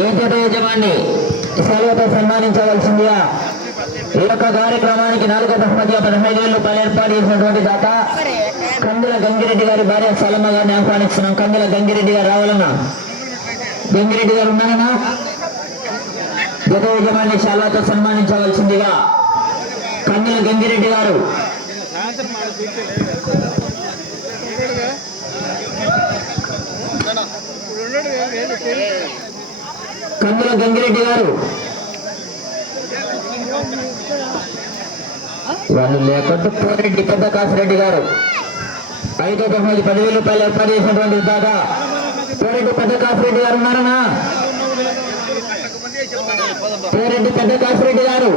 ఈ జత యజమాని సెలవుతో సన్మానించవలసిందిగా ఈ యొక్క కార్యక్రమానికి 4వ బహుమతిగా 15,000 రూపాయలు ఏర్పాటు చేసినటువంటి దాత కందుల గంగిరెడ్డి గారి భార్య సలమ్మ గారిని ఆహ్వానిస్తున్నాం. కందుల గంగిరెడ్డి గారు రావాలన్నా? గంగిరెడ్డి గారు ఉన్నారన్నా? జత యజమాని సెలవుతో సన్మానించవలసిందిగా కందుల గంగిరెడ్డి గారు. కందుల గంగిరెడ్డి గారు వాళ్ళు లేకుంటే పోరెడ్డి పెద్ద కాసిరెడ్డి గారు 5వ బహుమతి 10,000 రూపాయలు ఏర్పాటు చేసినటువంటి దాదా పోరెడ్డి పెద్ద కాసిరెడ్డి గారు ఉన్నారన్నా? పోరెడ్డి పెద్ద కాసిరెడ్డి గారు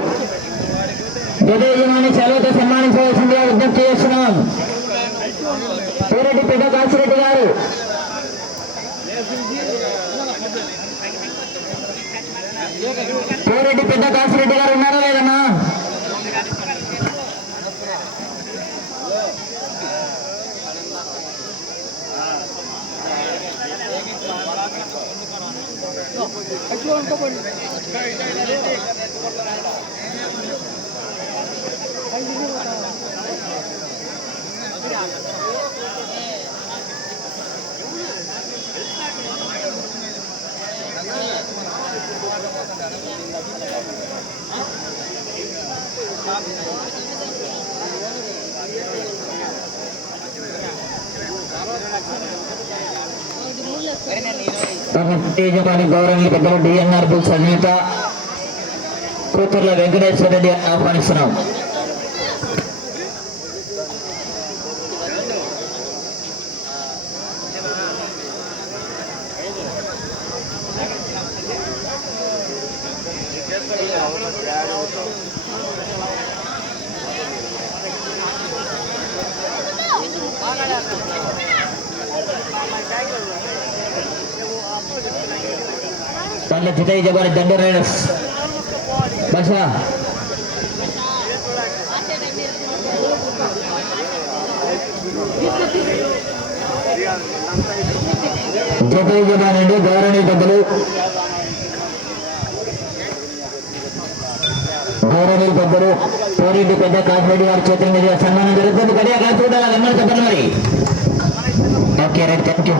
జత యజమాని సెలవుతో సన్మానించవలసిందిగా విజ్ఞప్తి చేస్తున్నాం. పోరెడ్డి పెద్ద కాసిరెడ్డి గారు పోరెడ్డి పెద్ద కాసిరెడ్డి గారు ఉన్నారా లేదన్నా? యజమాని గౌరవనీయ పెద్దలు డిఎన్ఆర్ బుల్స్ అధినేత కూతుర్ల వెంకటేశ్వర రెడ్డి ఆహ్వానిస్తున్నాం. తన జత యజమాని దండర్ రైడర్స్ బసా జత యజమాని అండి గౌరవనీయ పెద్దలు పోరెడ్డి పెద్ద కాసిరెడ్డి గారి చేతుల మీద సన్మానం జరుగుతుంది. గడియా కాదు చూడాలి వెంబడి చెప్పండి మరి. Okay right, thank you.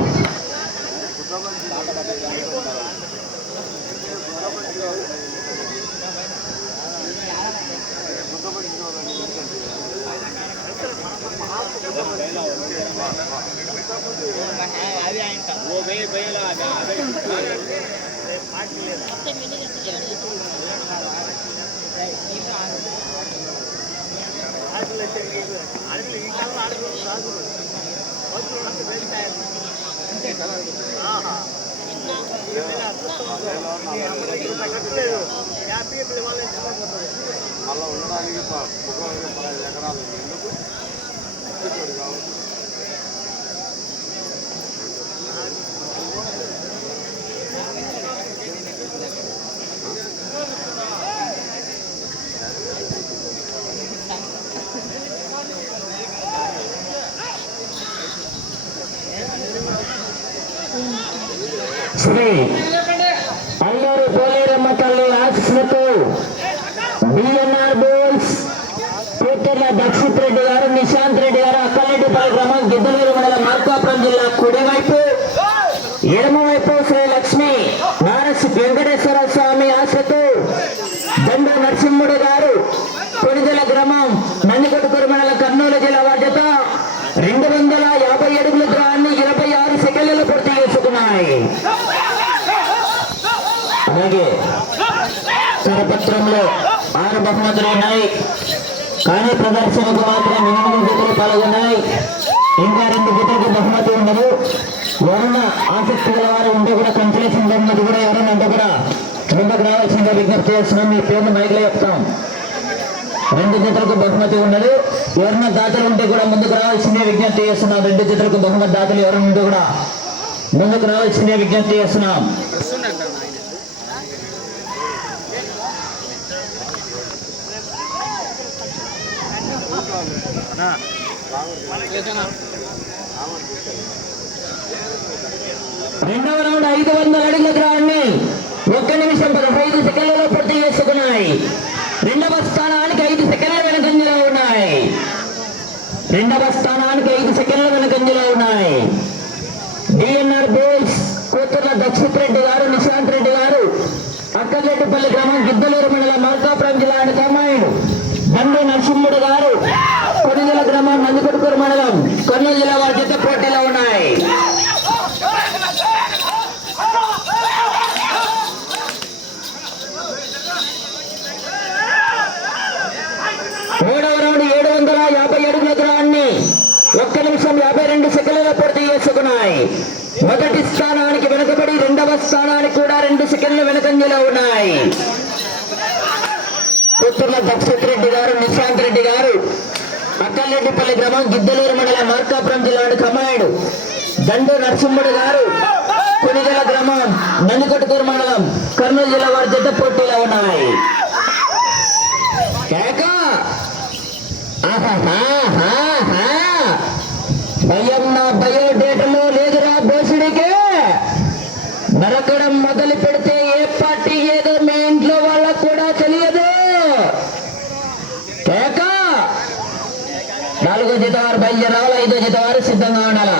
మళ్ళా ఉండడానికి ఎకరాలు ఎందుకు శ్రీ అల్లూరి పోలేరమ్మ తల్లి ఆశీస్సులతో బిఎన్ఆర్ బోల్స్ కూతుర్ల దక్షిత్ రెడ్డి గారు, నిశాంత్ రెడ్డి గారు, అక్కలెడ్డిపల్లి గ్రామం, గిద్దలూరు మండలం, మార్కాపురం జిల్లా. కుడివైపు ఎడమవైపు శ్రీ లక్ష్మి నారసి వెంకటేశ్వర స్వామి ఆశతో దండ నరసింహుడు గారు, కొడిదెల గ్రామం, నందికొట్కూరు మండలం, కర్నూలు జిల్లా. వార్త 250 అడుగుల దూరాన్ని 26 సెకండ్లలో పూర్తి చేసుకున్నాయి. అలాగే కరపత్రంలో 6 బహుమతులు ఉన్నాయి, కానీ ప్రదర్శనకు మాత్రం 8 జతలు పాల్గొన్నాయి. ఇంకా 2 జతలకు బహుమతి ఉండదు. ఎవరన్నా ఆసక్తి గల వారు ఉంటే కూడా కంచలేషన్ బహుమతి కూడా ఎవరన్నా అంటే కూడా ముందుకు రావాల్సిందిగా విజ్ఞప్తి చేస్తున్నాం. మీ పేరును మైక్లో చెప్తాం. 2 జతలకు బహుమతి ఉండదు. ఎవరన్నా దాతలు ఉంటే కూడా ముందుకు రావాల్సిందే విజ్ఞప్తి చేస్తున్నాం. 2 జతలకు బహుమతి దాతలు ఎవరైనా ఉంటే కూడా ముందుకు రావాల్సిందే విజ్ఞప్తి చేస్తున్నాం. రెండవ రౌండ్ 500 అడుగుల దూరాన్ని దక్షిత్ రెడ్డి గారు, నిశాంత్ రెడ్డి గారు, అక్కర్రెడ్డిపల్లి గ్రామం, గిద్దలూరు మండలం, మార్కాపురం జిల్లా అండ్ కమ్మాయిడు బండి నరసింహుడు గారు, కొనిదెల గ్రామం, నందికొట్కూరు మండలం, కర్నూలు జిల్లా వారి జత పోటీలో ఉన్నాయి. మూడవ రౌండ్ 750 అడుగుల దూరాన్ని 1 నిమిషం 52 సెకండ్లలో పూర్తి చేసుకున్నాయి. మొదటి స్థానానికి వెనుకబడి రెండవ స్థానానికి కూడా 2 సెకండ్లు వెనుకంజలో ఉన్నాయి. పుత్తూర్ల దక్షిత్ రెడ్డి గారు, నిశాంత్ రెడ్డి గారు, అక్కర్రెడ్డిపల్లి గ్రామం, గిద్దలూరు మండలం, మార్కాపురం జిల్లా కమాయుడు దండు నరసింహుడు గారు, కొనిదెల గ్రామం, నందికొట్కూరు మండలం, కర్నూలు జిల్లా వారి జత పోటీలో ఉన్నాయి. భయం నా బయోడేటాలో లేదురా బోసుడికే. నరకడం మొదలు పెడితే ఏ పార్టీ ఏదో మీ ఇంట్లో వాళ్ళకు కూడా తెలియదు. కేక 4వ జత వారు బయలుదేరాలి, 5వ జత వారు సిద్ధంగా ఉండాలా.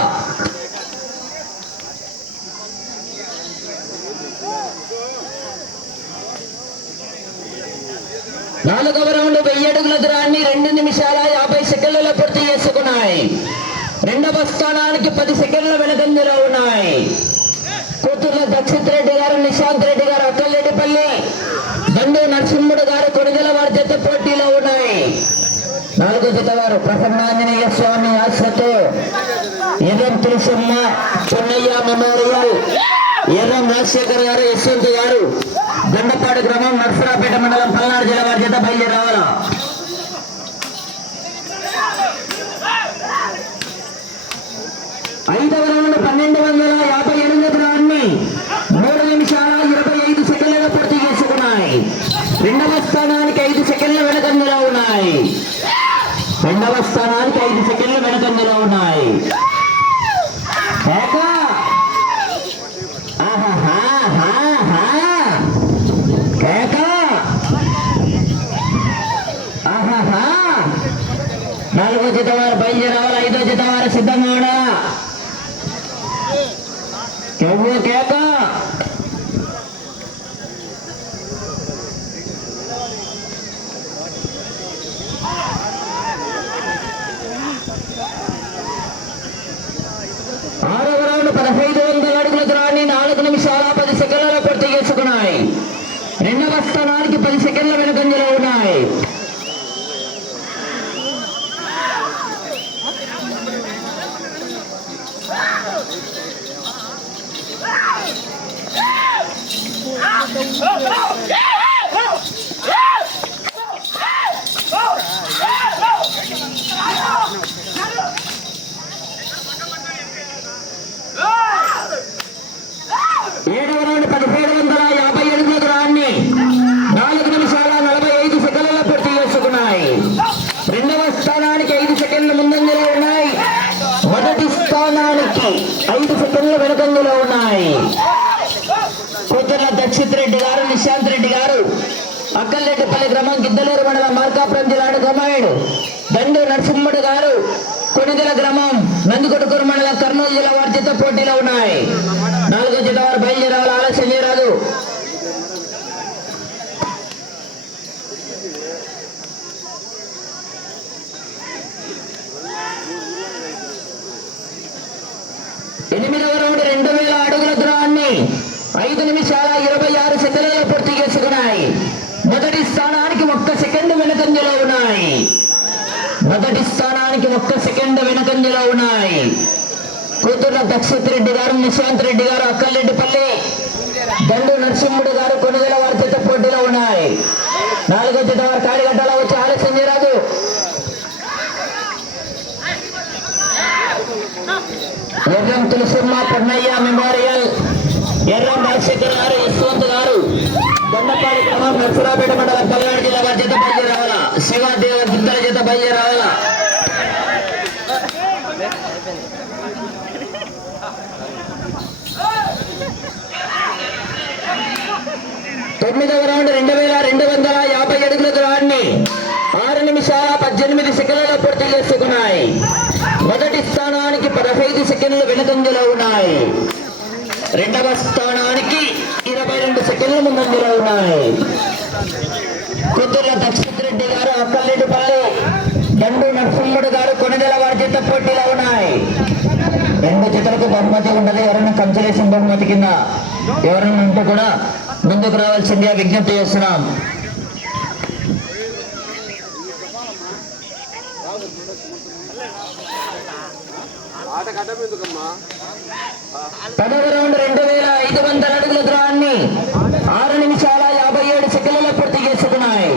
నాలుగవ రౌండ్ 1000 అడుగుల దూరాన్ని 2 నిమిషాల 50 సెకండ్లలో పూర్తి చేసుకున్నాయి. రెండవ స్థానానికి 10 సెకండ్ల వెనుకంజలో ఉన్నాయి. కూతుర్ల దక్షిత్ రెడ్డి గారు, నిశాంత్ రెడ్డి గారు, అక్కర్రెడ్డిపల్లి బండి నరసింహుడు గారు, కొనిదెల వారి జత పోటీలో ఉన్నాయి. 4వ జత వారు ప్రసన్నాంజనేయ స్వామి ఆశ్రతో ఎర్రం తులసమ్మ చెన్నయ్య మెమోరియల్, ఎర్రం రాజశేఖర్ గారు, యశ్వంత్ గారు, గండపాడు గ్రామం, నర్సరాపేట మండలం, పల్నాడు జిల్లా వారి జత బయలుదేరావాలా. 5వ రౌండ్ 1250 అడుగుల దూరాన్ని 3 నిమిషాల 25 సెకండ్లలో పూర్తి చేసుకున్నాయి. రెండవ స్థానానికి 5 సెకండ్ల వెనుకంజలో ఉన్నాయి. రెండవ స్థానానికి 5 సెకండ్ల వెనుకంజలో ఉన్నాయి. నాలుగో జత వారు బయలుదేరావాలి, 5వ జత వారు సిద్ధంగా ఉండాలా. కేక 6వ రౌండ్ 1500 అడుగుల దూరాన్ని 4 నిమిషాల 10 సెకండ్లలో పూర్తి చేసుకున్నాయి. రెండవ స్థానానికి 10 సెకండ్ల వెనుకంజలో ఉన్నాయి. ఏడవ రౌండ్ 1750 అడుగుల దూరాన్ని 4 నిమిషాల 45 సెకండ్లలో పూర్తి చేసుకున్నాయి. రెండవ స్థానానికి 5 సెకండ్ల ముందంజలో ఉన్నాయి. మొదటి స్థానానికి 5 సెకండ్ల వెనుకంజలో ఉన్నాయి. కూతుర్ల దక్షిత్ రెడ్డి గారు, నిశాంత్ రెడ్డి గారు, అక్కర్రెడ్డిపల్లి గ్రామం, గిద్దలూరు మండలం, మార్కాపురం జిల్లా కమాయుడు దండు నరసింహుడు గారు, కొనిదెల గ్రామం, నందికొట్కూరు మండలం, కర్నూలు జిల్లా వారి జత పోటీలో ఉన్నాయి. 4వ జత వారు బయలుదేరాలి, ఆలస్యం చేయరాదు. ఎనిమిదవ రౌండ్ 2000 అడుగుల దూరాన్ని 5 నిమిషాల 26 సెకండ్లలో పూర్తి చేసుకున్నాయి. మొదటి స్థానానికి 1 సెకండ్ వెనుకంజలో ఉన్నాయి. మొదటి స్థానానికి 1 సెకండ్ వెనుకంజలో ఉన్నాయి. కూతుర్ల దక్షిత్ రెడ్డి గారు, నిశాంత్ రెడ్డి గారు, అక్కర్రెడ్డిపల్లి దండు నరసింహుడు గారు, కొనిదెల వారి జత పోటీలో ఉన్నాయి. 4వ జత వారు కాడిగడ్డలో వచ్చి ఆలస్యం చేయరాదు. ఎర్రం తులసమ్మ పొన్నయ్య మెమోరియల్, ఎర్రం రాజశేఖర్ గారు, యశ్వంత్ గారు, దొండపాడి గ్రామం, నర్సరాపేట మండలం, పల్నాడు జిల్లా వారి జత బయలుదేరావాలా. శివదేవ గిద్దల జత బయలుదేరావాలా. తొమ్మిదవ రౌండ్ 2250 అడుగుల దూరాన్ని 6 నిమిషాల 18 సెకండ్లలో పూర్తి చేసుకున్నాయి. మొదటి స్థానానికి 15 సెకండ్లు వెనుకంజలో ఉన్నాయి. రెండవ స్థానానికి 22 సెకండ్ల ముందంజలో ఉన్నాయి. కుదుర్ల దక్షిత్ రెడ్డి గారు అక్కల్రెడ్డిపల్లి, దండు నరసింహుడు గారు కొనిదెల వారి చేత పోటీలో ఉన్నాయి. 2 జతలకు బహుమతి ఉండదు. ఎవరైనా కంచలేసిన బహుమతి కింద ఎవరైనా ఉంటే కూడా ముందుకు రావాల్సిందిగా విజ్ఞప్తి చేస్తున్నాం. పదవ రౌండ్ 2500 అడుగుల దూరాన్ని 6 నిమిషాల 57 సెకండ్లలో పూర్తి చేసుకున్నాయి.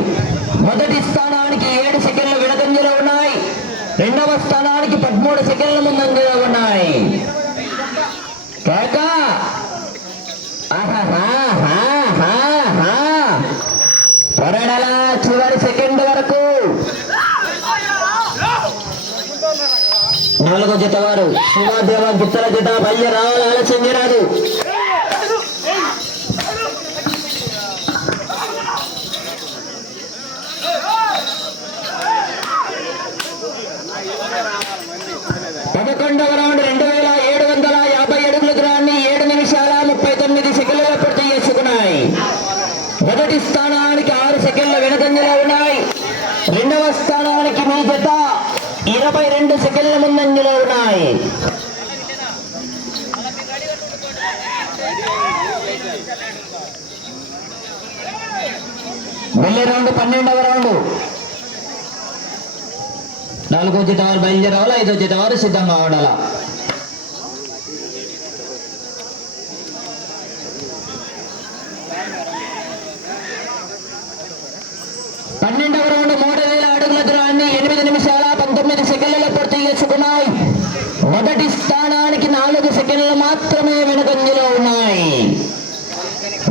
మొదటి స్థానానికి 7 సెకండ్ల వెనుకంజలో ఉన్నాయి. రెండవ స్థానానికి 13 సెకండ్ల ముందంజలో ఉన్నాయి. పొరడల చివరి సెకండ్ వరకు 4వ జత వారు శివాదేవ గుత్తల జత బయలు రావాలి, ఆలస్యం రాదు. పదకొండవ రౌండ్ 2750 అడుగుల దూరాన్ని 7 నిమిషాల 39 సెకండ్లలో పూర్తి చేసుకున్నాయి. మొదటి స్థానానికి 6 సెకండ్ల వెనుకంజలో ఉన్నాయి. రెండవ స్థానానికి మీ జత 22 సెకండ్ల ముందంజలో ఉన్నాయి. వెళ్ళే రౌండ్ 12వ రౌండ్. 4వ జత వారు బయలుదేరావాలి, 5వ జత వారు సిద్ధంగా ఉండాలా. పన్నెండవ రౌండ్ 3000 అడుగుల దూరాన్ని 8 నిమిషాల 19 సెకండ్లలో పూర్తి చేసుకున్నాయి. మొదటి స్థానానికి 4 సెకండ్లు మాత్రమే వెనుకంజలో ఉన్నాయి.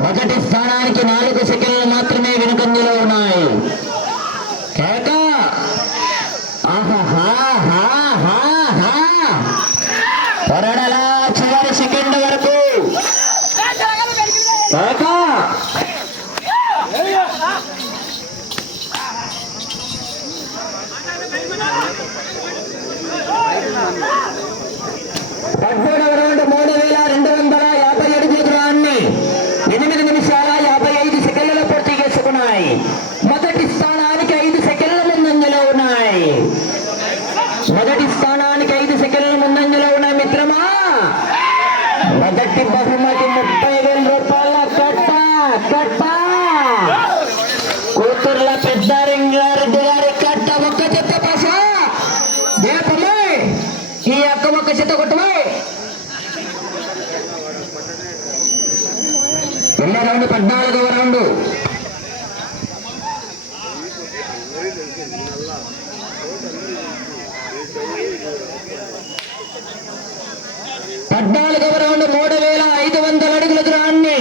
మొదటి స్థానానికి 4 సెకండ్లు మాత్రమే వెనుకంజలో ఉన్నాయి. పొరడల చివరి సెకండ్ వరకు పద్దెనిమిదవ రౌండ్ 3250 అడుగుల దూరాన్ని 8 నిమిషాల 55 సెకండ్లలో పూర్తి చేసుకున్నాయి. మొదటి స్థానానికి 5 సెకండ్ల ముందంజలో ఉన్నాయి. మొదటి స్థానానికి 5 సెకండ్ల ముందంజలో ఉన్నాయి. మిత్రమా, మొదటి బహుమతి 30,000 రూపాయల కట్ట కూతుర్ల పెద్దారెడ్డి గారి కట్ట. ఒక్క చెత్త పాసా దీపమే ఈ అక్క ఒక్క చెత్త కొట్టమే. వెళ్ళే రౌండ్ 14వ రౌండ్. పద్నాలుగవ రౌండ్ 3500 అడుగుల దూరాన్ని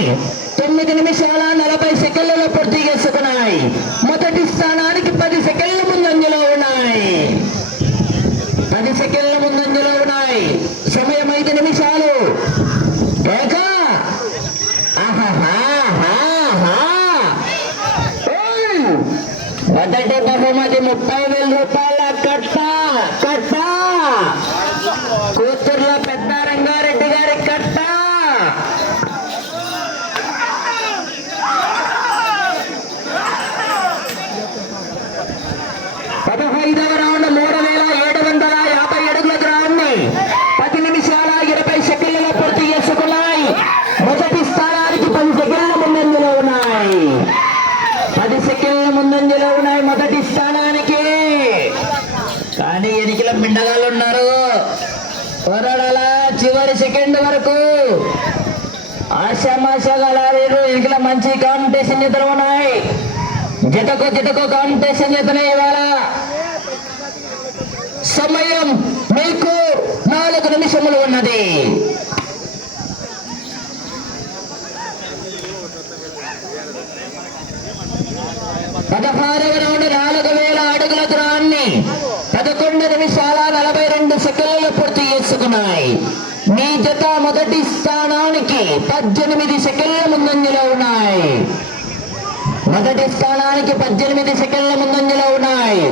9 నిమిషాల 40 సెకండ్లలో పూర్తి చేసుకున్నాయి. మొదటి స్థానానికి 10 సెకండ్ల ముందంజలో ఉన్నాయి. 10 సెకండ్ల ముందంజలో ఉన్నాయి. సమయం 5 నిమిషాలు. మొదటి బహుమతి 30,000 రూపాయల కట్ట. కూతుర్ల పెద్ద రంగారెడ్డి గారి కట్ట. పదహైదవ రౌండ్ 3750 అడుగుల దూరాన్ని 10 నిమిషాల 20 సెకండ్లలో పూర్తి చేసుకున్నాయి. మొదటి స్థానానికి 10 సెకండ్ల ముందంజలో ఉన్నాయి. 10 సెకండ్ల ముందంజలో ఉన్నాయి మొదటి స్థానానికి. కానీ ఎనికిల మిండగాళ్ళు ఉన్నారు. పొరడల చివరి సెకండ్ వరకు ఆశామాషగా లారీలు ఎనికిల మంచి కాంపిటీషన్ జతలు ఉన్నాయి. జతకు కాంపిటీషన్ జతనే ఇవాళ. సమయం మీకు 4 నిమిషములు ఉన్నది. పదహారవ రౌండ్ 4000 అడుగుల దూరాన్ని 11 నిమిషాల 42 సెకండ్లలో పూర్తి చేసుకున్నాయి. మీ జత మొదటి స్థానానికి 18 సెకండ్ల ముందంజలో ఉన్నాయి. మొదటి స్థానానికి 18 సెకండ్ల ముందంజలో ఉన్నాయి.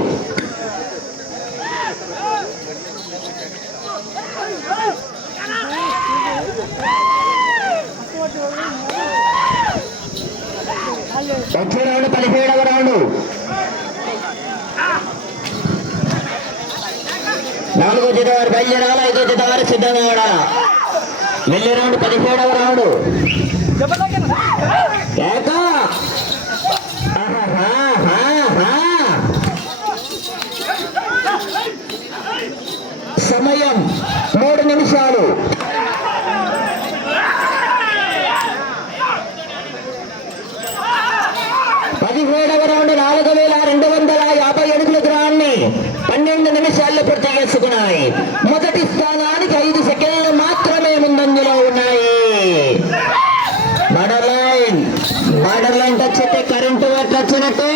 వచ్చే రౌండ్ 17వ రౌండ్. 4వ జత వారు బయలుదేరాలి, 5వ జత వారు సిద్ధంగా ఉండాలి. వెళ్ళే రౌండ్ 17వ రౌండ్. సమయం 3 నిమిషాలు. 17వ రౌండ్ 4250 అడుగుల దూరాన్ని 12 నిమిషాల్లో పూర్తి చేసుకున్నాయి. మొదటి స్థానానికి 5 సెకండ్లు మాత్రమే ముందంజలో ఉన్నాయి. బార్డర్ లైన్ టచ్ అయితే కరెంటు వర్క్ వచ్చినట్టు.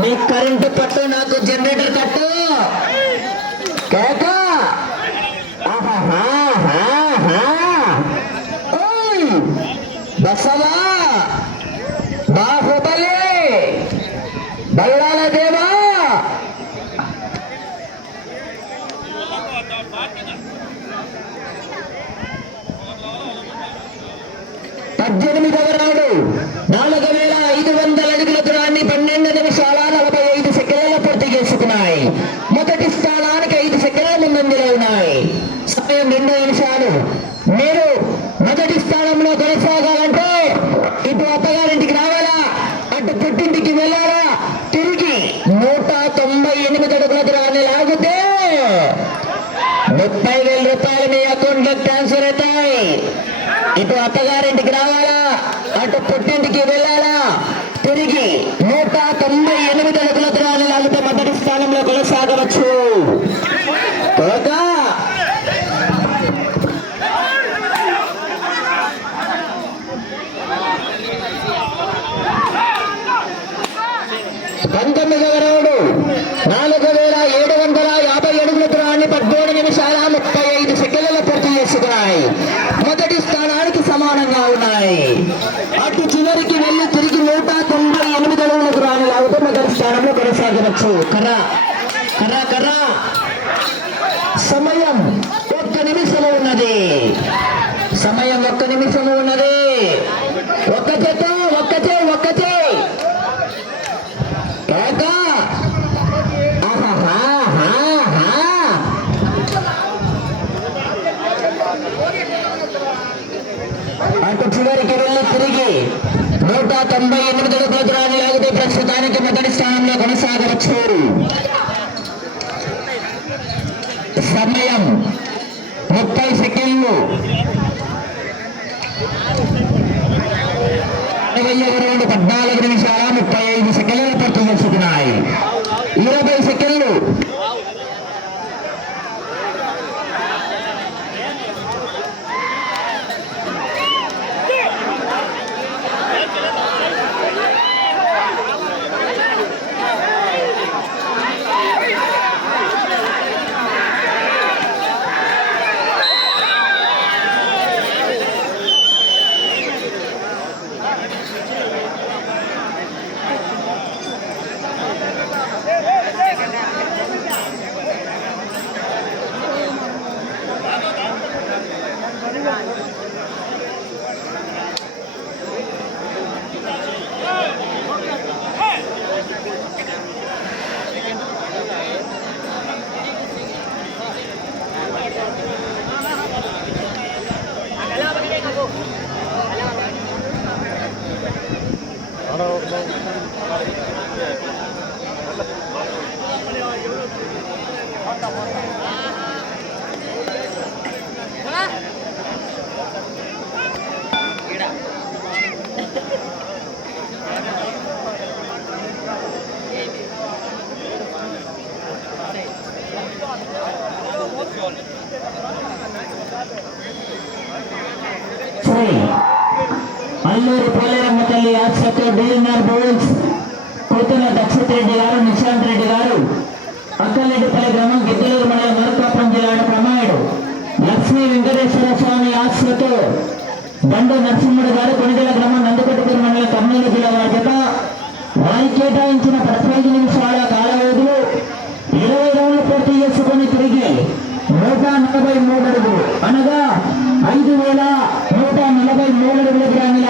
మీ కరెంటు పట్టు, నాకు జనరేటర్ కట్టు. బసవా బాహుబలి బల్లాల దేవా. పద్దెనిమిదవ రౌండ్ 4500 అడుగుల దూరాన్ని 12 నిమిషాల 45 సెకండ్ల పూర్తి చేసుకున్నాయి. మొదటి స్థానానికి 5 సెకండ్ల ముందంజలో ఉన్నాయి. సమయం 2 నిమిషాలు. మీరు మొదటి స్థానంలో కొనసాగాలంటే ఇటు అత్తగారింటికి రావాలా, అటు పుట్టింటికి వెళ్ళాలా. తిరిగి 198 అడుగుల దూరాన్ని లాగితే 30,000 రూపాయలు మీ అకౌంట్ లో ట్రాన్స్ఫర్ అవుతాయి. ఇటు అత్తగారింటికి రావాలా, అటు పుట్టింటికి వెళ్ళాలా. తిరిగి 198 అడుగుల దూరాన్ని లాగితే మొదటి స్థానంలో కొనసాగవచ్చు. పంతొమ్మిదవ రౌండ్ 4750 అడుగుల దూరాన్ని 13 నిమిషాల 35 సెకండ్లలో పూర్తి చేసుకున్నాయి. మొదటి స్థానానికి సమానంగా ఉన్నాయి. అటు చివరికి వెళ్ళి తిరిగి 198 అడుగుల దూరాన్ని లాగితే మొదటి స్థానంలో కొనసాగవచ్చు. కర్రా కర్రా కర్రా. సమయం 1 నిమిషము ఉన్నది. సమయం 1 నిమిషము ఉన్నది. ఒక్క చేత అటు చివరికి వెళ్ళి తిరిగి 198 అడుగుల దూరాన్ని లాగితే ప్రస్తుతానికి మొదటి స్థానంలో కొనసాగవచ్చు. సమయం 30 సెకండ్లు. 14 నిమిషాల 35 సెకండ్లు పూర్తి చేసుకున్నాయి. 20 సెకండ్లు. అల్లూరి పోలేరమ్మ తల్లి ఆశతో డిఎన్ఆర్ బౌల్స్ కొత్తల దక్షిత్ రెడ్డి గారు, నిశాంత్ రెడ్డి గారు, అక్కలరెడ్డిపల్లి గ్రామం, గిద్దలూరు మండలం, మరకాపురం జిల్లా ప్రమాణుడు లక్ష్మీ వెంకటేశ్వర స్వామి ఆశతో బండు నరసింహుడు గారు, కొనిదెల గ్రామం, నందుకొట్టుకూరు మండలం, కర్నూలు జిల్లా వారి చేత వారి కేటాయించిన 15 నిమిషాల కాల వ్యవధిలో 20 రౌండ్లు పూర్తి చేసుకుని తిరిగి 100 5,143 అడుగులు అనగా 5,143 అడుగుల గ్రామీణ